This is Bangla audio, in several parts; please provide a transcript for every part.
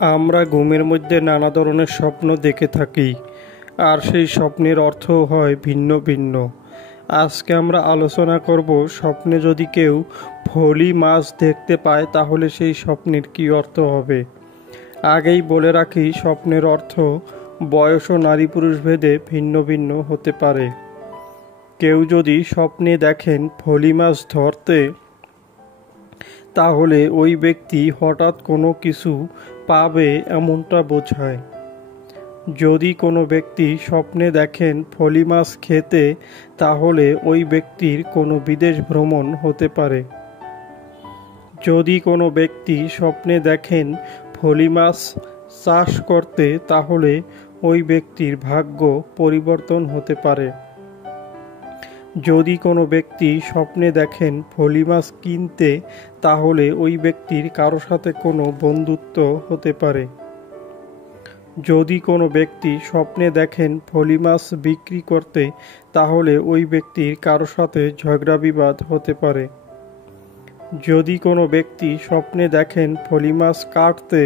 আমরা ঘুমের মধ্যে নানা ধরনের স্বপ্ন দেখে থাকি, আর সেই স্বপ্নের অর্থও হয় ভিন্ন ভিন্ন। আজকে আমরা আলোচনা করব, স্বপ্নে যদি কেউ ফলি মাছ দেখতে পায় তাহলে সেই স্বপ্নের কী অর্থ হবে। আগেই বলে রাখি, স্বপ্নের অর্থ বয়স ও নারী পুরুষ ভেদে ভিন্ন ভিন্ন হতে পারে। কেউ যদি স্বপ্নে দেখেন ফলি মাছ ধরতে, তাহলে ওই ব্যক্তি হঠাৎ কোনো কিছু পাবে এমনটা বোঝায়। যদি কোনো ব্যক্তি স্বপ্নে দেখেন ফলি মাছ খেতে, তাহলে ওই ব্যক্তির কোনো বিদেশ ভ্রমণ হতে পারে। যদি কোনো ব্যক্তি স্বপ্নে দেখেন ফলি মাছ চাষ করতে, তাহলে ওই ব্যক্তির ভাগ্য পরিবর্তন হতে পারে। যদি কোনো ব্যক্তি স্বপ্নে দেখেন ফলি মাছ কিনতে, তাহলে ওই ব্যক্তির কারো সাথে কোনো বন্ধুত্ব হতে পারে। যদি কোনো ব্যক্তি স্বপ্নে দেখেন ফলি মাছ বিক্রি করতে, তাহলে ওই ব্যক্তির কারো সাথে ঝগড়া বিবাদ হতে পারে। যদি কোনো ব্যক্তি স্বপ্নে দেখেন ফলি মাছ কাটতে,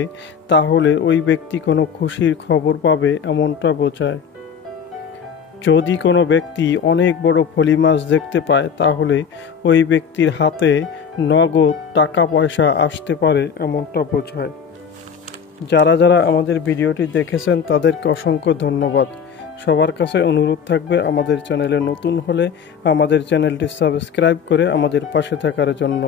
তাহলে ওই ব্যক্তি কোনো খুশির খবর পাবে এমনটা বোঝায়। যদি কোনো ব্যক্তি অনেক বড় ফলি মাছ দেখতে পায়, তাহলে ওই ব্যক্তির হাতে নগদ টাকা পয়সা আসতে পারে এমনটা বোঝায়। যারা যারা আমাদের ভিডিওটি দেখেছেন তাদেরকে অসংখ্য ধন্যবাদ। সবার কাছে অনুরোধ থাকবে, আমাদের চ্যানেলে নতুন হলে আমাদের চ্যানেলটি সাবস্ক্রাইব করে আমাদের পাশে থাকার জন্য।